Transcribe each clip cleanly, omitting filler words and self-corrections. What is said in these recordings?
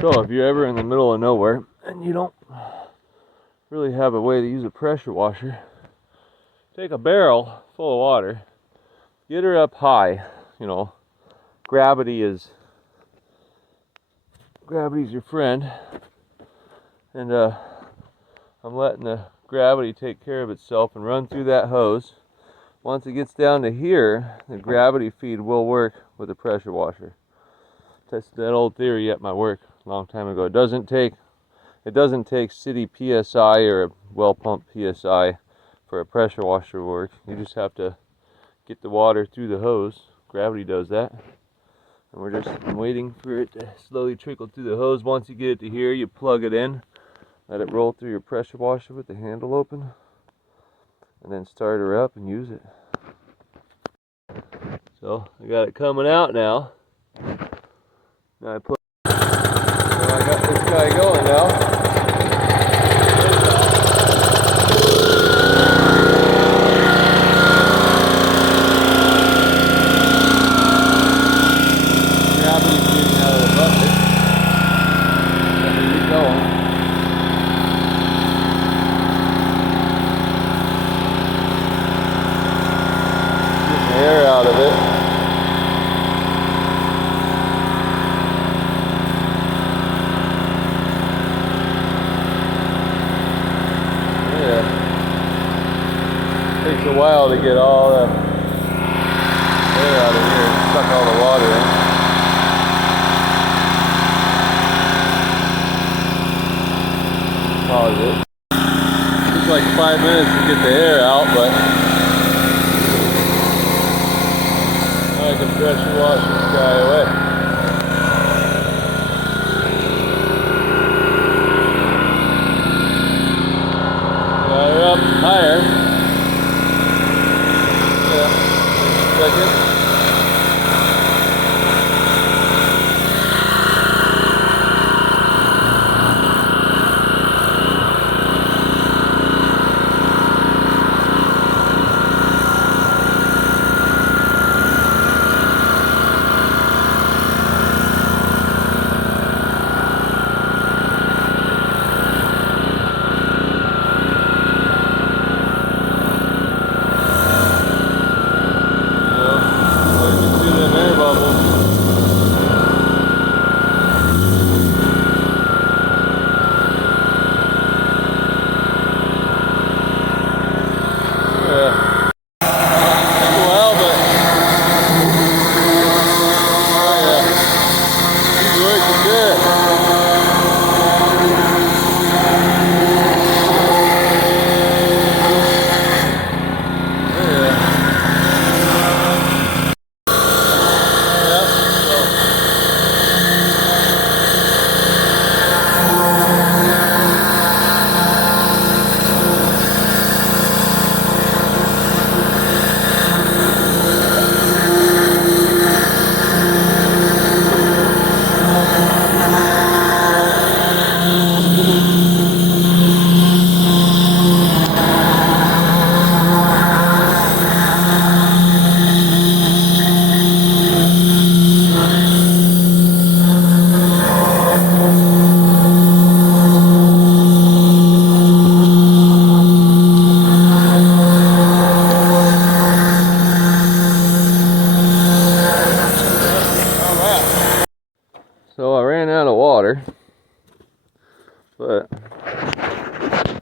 So if you're ever in the middle of nowhere and you don't really have a way to use a pressure washer, take a barrel full of water, get her up high. You know, gravity's your friend, and I'm letting the gravity take care of itself and run through that hose. Once it gets down to here, the gravity feed will work with a pressure washer. Tested that old theory at my work a long time ago. It doesn't take city PSI or a well pump PSI for a pressure washer to work. You just have to get the water through the hose. Gravity does that. And we're just waiting for it to slowly trickle through the hose. Once you get it to here, you plug it in, let it roll through your pressure washer with the handle open, and then start her up and use it. So I got it coming out now. Now I got this guy going now. Air out of it. Yeah. Takes a while to get all the air out of here and suck all the water in. Pause it. Took like 5 minutes to get the air out, but I can pressure wash this guy away. Got her up higher. Yeah, just a second. So I ran out of water, but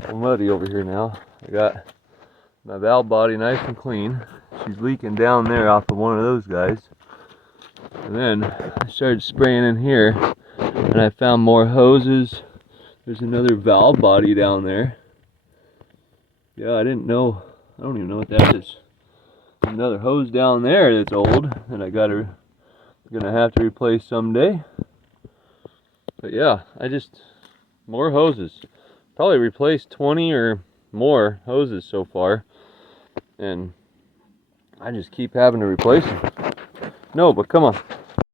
I'm muddy over here now. I got my valve body nice and clean. She's leaking down there off of one of those guys. And then I started spraying in here, and I found more hoses. There's another valve body down there. Yeah, I didn't know. I don't even know what that is. There's another hose down there that's old, and I got her gonna have to replace someday. But yeah, more hoses. Probably replaced 20 or more hoses so far, and I just keep having to replace them. No, but come on.